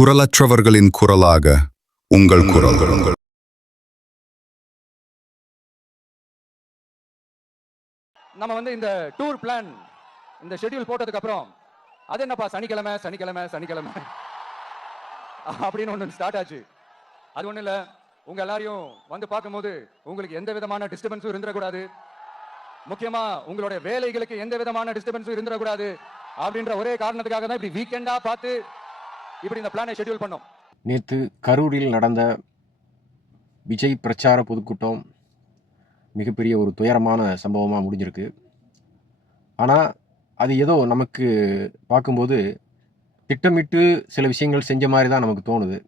குரலற்றவர்களின் குரலாக உங்கள் குரல். நம்ம இந்த டூர் பிளான் இந்த ஷெட்யூல் போட்டதுக்கு அப்புறம் அது என்னப்பா சனிக்கிழமை சனிக்கிழமை சனிக்கிழமை அப்படின்னு ஒன்று ஸ்டார்ட் ஆச்சு. அது ஒன்றும் இல்லை, உங்க எல்லாரையும் பார்க்கும்போது உங்களுக்கு எந்த விதமான டிஸ்டர்பன்ஸும் இருந்துடக்கூடாது, முக்கியமா உங்களுடைய வேலைகளுக்கு எந்த விதமான டிஸ்டர்பன்ஸும் இருந்துடக்கூடாது அப்படின்ற ஒரே காரணத்துக்காக தான் இப்படி வீக்கெண்டா பார்த்து இப்படி இந்த பிளானை ஷெட்யூல் பண்ணோம். நேற்று கரூரில் நடந்த விஜய் பிரச்சார பொதுக்கூட்டம் மிகப்பெரிய ஒரு துயரமான சம்பவமாக முடிஞ்சிருக்கு. ஆனால் அது ஏதோ நமக்கு பார்க்கும்போது திட்டமிட்டு சில விஷயங்கள் செஞ்ச மாதிரி தான் நமக்கு தோணுது.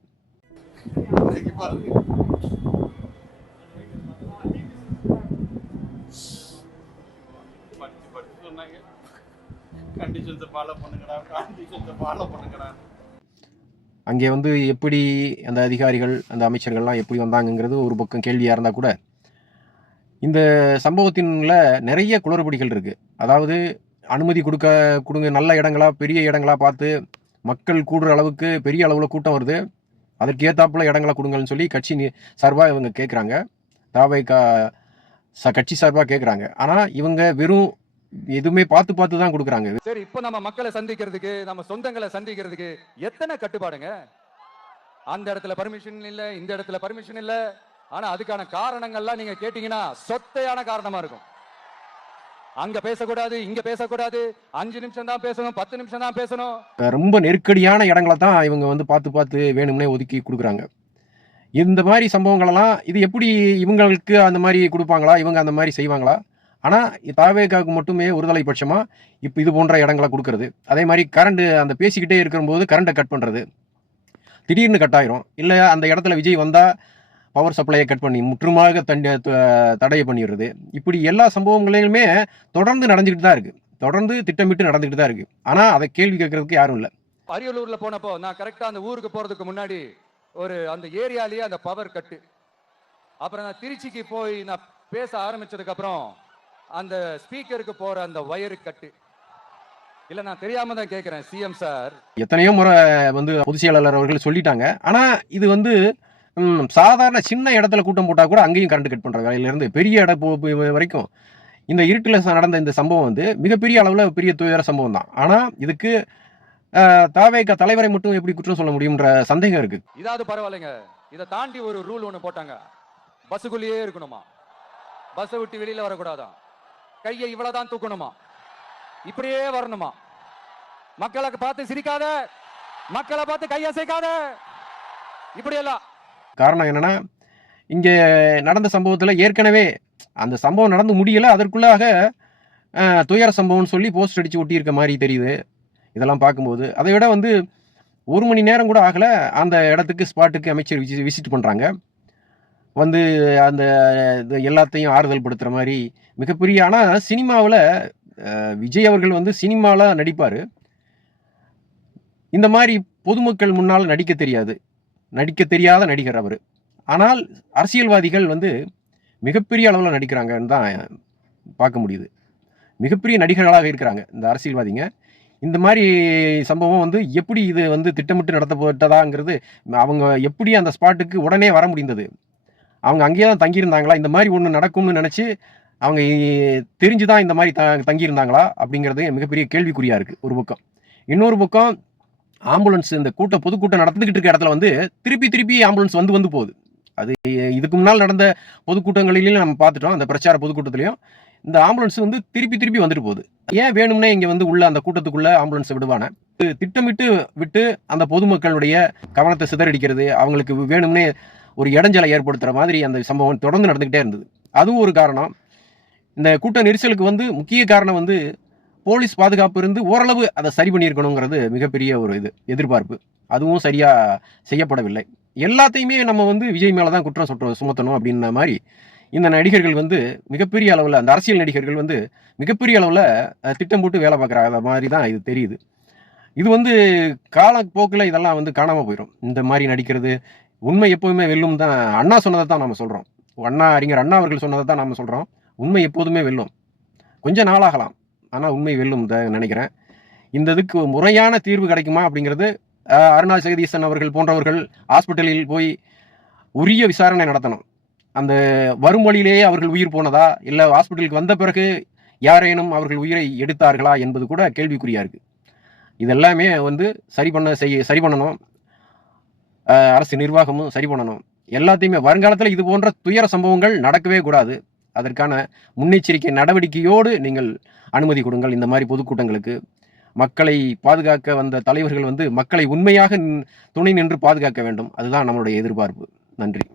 அங்கே எப்படி அந்த அதிகாரிகள் அந்த அமைச்சர்கள்லாம் எப்படி வந்தாங்கங்கிறது ஒரு பக்கம் கேள்வியாக இருந்தால் கூட இந்த சம்பவத்தின்ல நிறைய குளறுபடிகள் இருக்குது. அதாவது அனுமதி கொடுங்க, நல்ல இடங்களா பெரிய இடங்களா பார்த்து மக்கள் கூடுற அளவுக்கு பெரிய அளவில் கூட்டம் வருது, அதற்கு ஏற்றாப்புல இடங்களா கொடுங்கன்னு சொல்லி கட்சி சார்பாக இவங்க கேட்குறாங்க, தாவைக்கா கட்சி சார்பாக கேட்குறாங்க. ஆனால் இவங்க வெறும் எதுவுமே பார்த்து தான் கொடுக்குறாங்க. சரி, இப்போ நம்ம மக்களை சந்திக்கிறதுக்கு, நம்ம சொந்தங்களை சந்திக்கிறதுக்கு எத்தனை கட்டுப்பாடுங்க. அந்த இடத்துல பர்மிஷன் இல்லை, இந்த இடத்துல பர்மிஷன் இல்லை. ஆனா அதுக்கான காரணங்கள்லாம் நீங்க கேட்டீங்கன்னா சொத்தையான காரணமா இருக்கும். அங்க பேசக்கூடாது, இங்க பேசக்கூடாது, 5 நிமிஷம் தான் பேசணும், 10 நிமிஷம் தான் பேசணும். ரொம்ப நெருக்கடியான இடங்களை தான் இவங்க பார்த்து வேணும்னே ஒதுக்கி கொடுக்குறாங்க. இந்த மாதிரி சம்பவங்களெல்லாம் இது எப்படி இவங்களுக்கு அந்த மாதிரி கொடுப்பாங்களா, இவங்க அந்த மாதிரி செய்வாங்களா? ஆனால் தாவேகாவுக்கு மட்டுமே ஒருதலை பட்சமாக இப்போ இது போன்ற இடங்களை கொடுக்கறது. அதே மாதிரி கரண்ட் அந்த பேசிக்கிட்டே இருக்கும்போது கரண்ட்டை கட் பண்ணுறது, திடீர்னு கட் ஆயிரும். இல்லை அந்த இடத்துல விஜய் வந்தால் பவர் சப்ளையை கட் பண்ணி முற்றுமாக தடையை பண்ணிடுறது. இப்படி எல்லா சம்பவங்களையுமே தொடர்ந்து நடந்துக்கிட்டு தான் இருக்குது, தொடர்ந்து திட்டமிட்டு நடந்துக்கிட்டு தான் இருக்குது. ஆனால் அதை கேள்வி கேட்கறதுக்கு யாரும் இல்லை. அரியலூர்ல போனப்போ நான் கரெக்டாக அந்த ஊருக்கு போகிறதுக்கு முன்னாடி அந்த ஏரியாலேயே அந்த பவர் கட்டு. அப்புறம் நான் திருச்சிக்கு போய் நான் பேச ஆரம்பிச்சதுக்கு அப்புறம் அந்த ஸ்பீக்கருக்கு போற அந்த வயரு கட்டு. இல்ல நான் தெரியாம தான் கேட்கிறேன் சிஎம் சார். எத்தனையோ முறை பொதுச் செயலாளர் அவர்கள் சொல்லிட்டாங்க. ஆனா இது சாதாரண சின்ன இடத்துல கூட்டம் போட்டா கூட அங்கேயும் கரண்ட் கட் பண்ற வேலையில இருந்து பெரிய இடம் வரைக்கும் இந்த இருட்டில் நடந்த இந்த சம்பவம் மிகப்பெரிய அளவுல பெரிய துயர சம்பவம் தான். ஆனா இதுக்கு தாவேக தலைவரை மட்டும் எப்படி குற்றம் சொல்ல முடியும்ன்ற சந்தேகம் இருக்கு. இதாவது பரவாயில்லைங்க, இதை தாண்டி ஒரு ரூல் ஒன்று போட்டாங்க. பஸ்ஸுக்குள்ளேயே இருக்கணுமா, பஸ்ஸை விட்டு வெளியில வரக்கூடாதான், கையை இவ்வளவுதான் தூக்கணுமா, இப்படியே வரணுமா, மக்களை பார்த்து சிரிக்காத, மக்களை பார்த்து கையசைக்காத, இப்படியெல்லாம். காரணம் என்னன்னா, இங்க நடந்த சம்பவத்துல ஏற்கனவே அந்த சம்பவம் நடந்து முடியல, அதற்குள்ளாக துயர சம்பவம்னு சொல்லி போஸ்ட் அடிச்சு ஒட்டி இருக்க மாதிரி தெரியுது இதெல்லாம் பார்க்கும்போது. அதை விட 1 மணி நேரம் கூட ஆகல அந்த இடத்துக்கு ஸ்பாட்டுக்கு அமைச்சர் விசிட் பண்றாங்க. அந்த எல்லாத்தையும் ஆறுதல் படுத்துற மாதிரி மிகப்பெரிய. ஆனால் சினிமாவில் விஜய் அவர்கள் சினிமாவில் நடிப்பார், இந்த மாதிரி பொதுமக்கள் முன்னால் நடிக்க தெரியாத நடிகர் அவர். ஆனால் அரசியல்வாதிகள் மிகப்பெரிய அளவில் நடிக்கிறாங்கன்னு தான் பார்க்க முடியுது. மிகப்பெரிய நடிகர்களாக இருக்கிறாங்க இந்த அரசியல்வாதிங்க. இந்த மாதிரி சம்பவம் எப்படி இது திட்டமிட்டு நடத்தப்பட்டதாங்கிறது, அவங்க எப்படி அந்த ஸ்பாட்டுக்கு உடனே வர முடிந்தது, அவங்க அங்கேயே தான் தங்கியிருந்தாங்களா, இந்த மாதிரி ஒன்று நடக்கும்னு நினச்சி அவங்க தெரிஞ்சுதான் இந்த மாதிரி தங்கியிருந்தாங்களா அப்படிங்கிறது மிகப்பெரிய கேள்விக்குறியாக இருக்குது ஒரு பக்கம். இன்னொரு பக்கம் ஆம்புலன்ஸ் இந்த பொதுக்கூட்டம் நடந்துக்கிட்டு இருக்க இடத்துல திருப்பி ஆம்புலன்ஸ் வந்து போகுது. அது இதுக்கு முன்னால் நடந்த பொதுக்கூட்டங்களிலையும் நம்ம பார்த்துட்டோம். அந்த பிரச்சார பொதுக்கூட்டத்திலையும் இந்த ஆம்புலன்ஸ் திருப்பி வந்துட்டு போகுது. ஏன் வேணும்னே இங்கே உள்ள அந்த கூட்டத்துக்குள்ள ஆம்புலன்ஸை விடுவான, திட்டமிட்டு விட்டு அந்த பொதுமக்களுடைய கவனத்தை சிதறடிக்கிறது, அவங்களுக்கு வேணும்னே ஒரு இடைஞ்சலை ஏற்படுத்துகிற மாதிரி அந்த சம்பவம் தொடர்ந்து நடந்துக்கிட்டே இருந்தது. அதுவும் ஒரு காரணம். இந்த கூட்ட நெரிசலுக்கு முக்கிய காரணம் போலீஸ் பாதுகாப்பு இருந்து ஓரளவு அதை சரி பண்ணியிருக்கணுங்கிறது மிகப்பெரிய ஒரு எதிர்பார்ப்பு. அதுவும் சரியாக செய்யப்படவில்லை. எல்லாத்தையுமே நம்ம விஜய் மேலே தான் குற்றம் சுமத்தணும் அப்படின்ன மாதிரி இந்த நடிகர்கள் மிகப்பெரிய அளவில், அந்த அரசியல் நடிகர்கள் மிகப்பெரிய அளவில் திட்டம் போட்டு வேலை பார்க்குற மாதிரி தான் இது தெரியுது. இது காலப்போக்கில் இதெல்லாம் காணாமல் போயிடும். இந்த மாதிரி நடிக்கிறது. உண்மை எப்போதுமே வெல்லும் தான் அண்ணா சொன்னதை தான் நம்ம சொல்கிறோம். அறிஞர் அண்ணா அவர்கள் சொன்னதை தான் நம்ம சொல்கிறோம். உண்மை எப்போதுமே வெல்லும். கொஞ்சம் நாளாகலாம், ஆனால் உண்மை வெல்லும் தான் நினைக்கிறேன். இந்த இதுக்கு முறையான தீர்வு கிடைக்குமா அப்படிங்கிறது அருணா ஜெகதீசன் அவர்கள் போன்றவர்கள் ஹாஸ்பிட்டலில் போய் உரிய விசாரணை நடத்தணும். அந்த வரும் வழியிலேயே அவர்கள் உயிர் போனதா, இல்லை ஹாஸ்பிட்டலுக்கு வந்த பிறகு யாரேனும் அவர்கள் உயிரை எடுத்தார்களா என்பது கூட கேள்விக்குறியா இருக்கு. இதெல்லாமே வந்து சரி பண்ணணும். அரசு நிர்வாகமும் சரி பண்ணணும். எல்லாத்தையுமே வருங்காலத்தில் இது போன்ற துயர சம்பவங்கள் நடக்கவே கூடாது. அதற்கான முன்னெச்சரிக்கை நடவடிக்கையோடு நீங்கள் அனுமதி கொடுங்கள் இந்த மாதிரி பொதுக்கூட்டங்களுக்கு. மக்களை பாதுகாக்க வந்த தலைவர்கள் வந்து மக்களை உண்மையாக துணை நின்று பாதுகாக்க வேண்டும். அதுதான் நம்மளுடைய எதிர்பார்ப்பு. நன்றி.